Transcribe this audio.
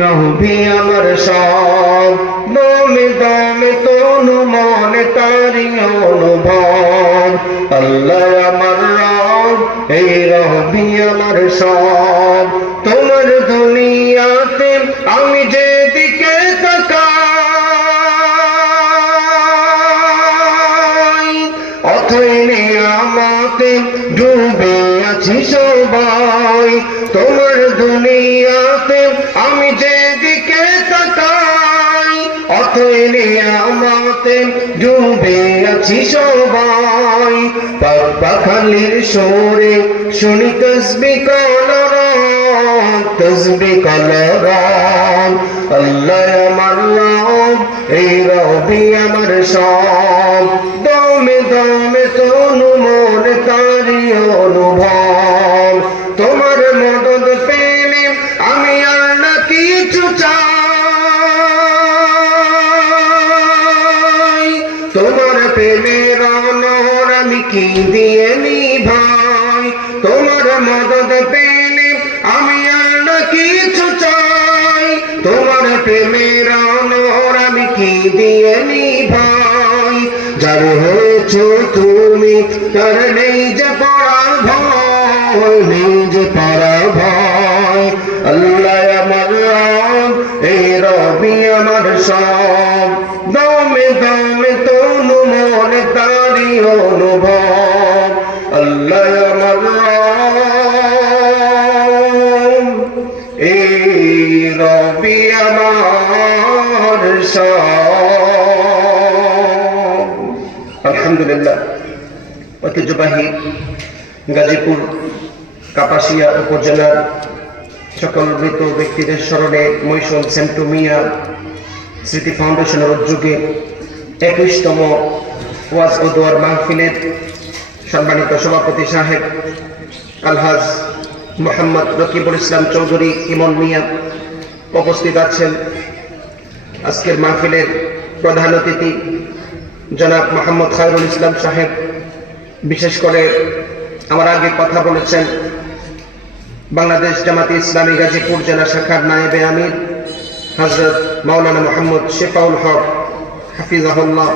নবী আমার সব মনে দামে তনু মনে তারি অনুভব। আল্লাহ আমার রব, এই রহবি আমার সব আমাতে ডুবে আছি সবাই। তোমার দুনিয়াতে আমি যেদিকে তাকাই অথই আমাতে ডুবে আছি সবাই। পাখালির সরে শুনি তসবি কলরাম তসবি কলরাম। আল্লাহ আমার রব এই রবি আমার সব। তারি অনুভব। তোমার মদত পেলে আমি আর না কিছু চাই। তোমার প্রেমের অনর আমি কি দিয়ে নি ভাই তোমার মদত পেলে আমি আর না কিছু চাই। তোমার প্রেমের অনর আমি কি দিয়ে নি ভাই যার হয়েছ তুমি, তার নেই যে পড়ার ভয়, নেই যে পড়া ভয়। আল্লাহ আমার রব, এই রবি আমার সব। দমে দমে তনু মনে তারি অনুভব। আল্লাহ আমার রব, এই রবি আমার সব। আলহামদুলিল্লাহ। ঐতিহ্যবাহী গাজীপুর, কাপাসিয়া, উপজেলার সকল মৃত ব্যক্তিদের স্মরণে মৈশন সেন্টু মিয়া স্মৃতি ফাউন্ডেশনের উদ্যোগে একুশতম ওয়াজ ও দোয়ার মাহফিলের সম্মানিত সভাপতি সাহেব আলহাজ মোহাম্মদ রকিবুল ইসলাম চৌধুরী ইমন মিয়া উপস্থিত আছেন। আজকের মাহফিলের প্রধান অতিথি জনাব মোহাম্মদ খায়রুল ইসলাম সাহেব, বিশেষ করে আমার আগে কথা বলেছেন, বাংলাদেশ জামাতে ইসলামী গাজীপুর জেলা শাখার নায়েবে আমির হজরত মাওলানা মোহাম্মদ শেফাউল হক হাফিজাহুল্লাহ।